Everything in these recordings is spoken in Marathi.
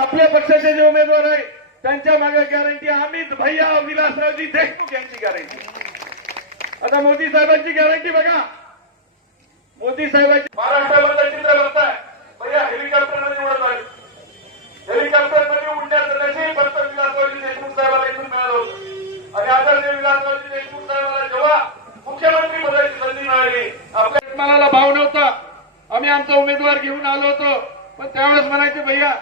आपल्या पक्षाचे जे उमेदवार आहे त्यांच्या मागे गॅरंटी अमित भैया विलासरावजी देशमुख यांची गॅरंटी आता मोदी साहेबांची गॅरंटी बघा. मोदी साहेबांची महाराष्ट्राबद्दल चित्र बघताय. भैया हेलिकॉप्टरमध्ये उडत आहे हेलिकॉप्टरमध्ये उडण्याचं नशीब फक्त विलासरावजी देशमुख साहेबांना इथून मिळालं होतं. आणि आदरणीय विलासरावजी देशमुख साहेबांना जेव्हा मुख्यमंत्री पदाची संधी मिळाली आपल्या मनाला भाव नव्हता. आम्ही आमचा उमेदवार घेऊन आलो होतो. पण त्यावेळेस म्हणायचे भैया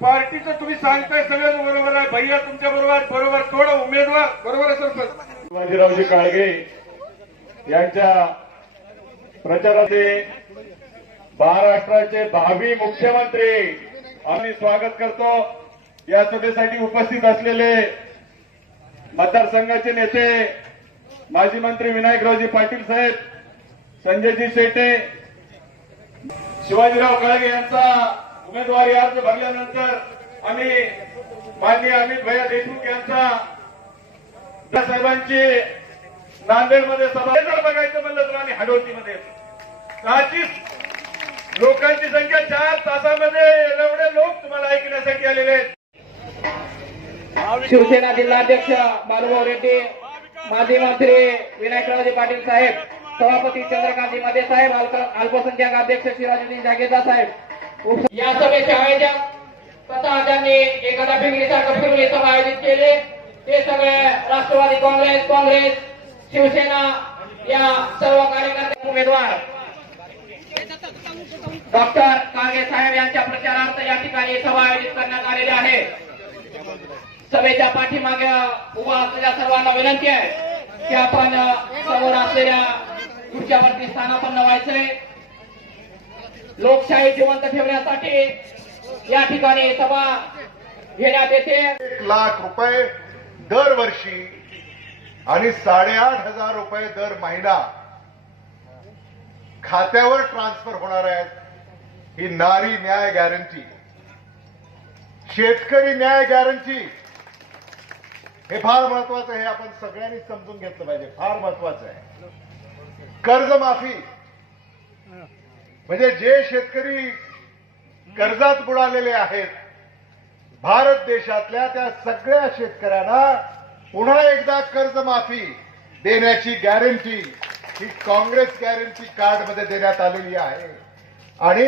पार्टीचं तुम्ही सांगताय सगळं बरोबर आहे. भैया तुमच्या बरोबर बरोबर थोडं उमेदवार बरोबर आहे सरपंच शिवाजीरावजी काळगे यांच्या प्रचाराचे महाराष्ट्राचे भावी मुख्यमंत्री आम्ही स्वागत करतो. या सभेसाठी उपस्थित असलेले मतदारसंघाचे नेते माजी मंत्री विनायकरावजी पाटील साहेब संजयजी शेटे शिवाजीराव काळगे यांचा उमेदवारी अर्ज भरल्यानंतर आम्ही माननीय अमित भैया देशमुख यांचा त्या साहेबांची नांदेडमध्ये सभा जर बघायचं म्हणलं तर आम्ही हडोतीमध्ये साहजिक लोकांची संख्या चार तासामध्ये एवढे लोक तुम्हाला ऐकण्यासाठी आलेले आहेत. शिवसेना जिल्हाध्यक्ष बालुभाऊ रेड्डी माजी मंत्री विनायकरावजी पाटील साहेब सभापती चंद्रकांतजी मध्ये साहेब अल्पसंख्याक अध्यक्ष शिवाजीद्दीन जागेदार साहेब या सभेचे आयोजक स्वतः त्यांनी एखादा फिरलीसारखं फिरली सभा आयोजित केले. ते सगळे राष्ट्रवादी काँग्रेस काँग्रेस शिवसेना या सर्व कार्यकर्ते उमेदवार. डॉक्टर कांगे साहेब यांच्या प्रचारार्थ या ठिकाणी सभा आयोजित करण्यात आलेली आहे. सभेच्या पाठीमागे उभा असलेल्या सर्वांना विनंती आहे की आपण समोर असलेल्या खुर्च्यावरती स्थानापन्न व्हायचंय. लोकशाही जिवंत ठेवण्यासाठी या ठिकाणी सभा घेण्यात येते. एक लाख रुपये दरवर्षी आणि साडेआठ हजार रुपये दर महिना खात्यावर ट्रान्सफर होणार आहेत ही नारी न्याय गॅरंटी. शेतकरी न्याय गॅरंटी. हे फार महत्वाचं आहे हे आपण सगळ्यांनी समजून घेतलं पाहिजे फार महत्वाचं आहे. कर्जमाफी. म्हणजे जे शेतकरी कर्जात बुडालेले आहेत भारत देशातल्या त्या सगळ्या शेतकऱ्यांना पुन्हा एकदा कर्जमाफी देण्याची गॅरंटी ही काँग्रेस गॅरंटी कार्डमध्ये देण्यात आलेली आहे. आणि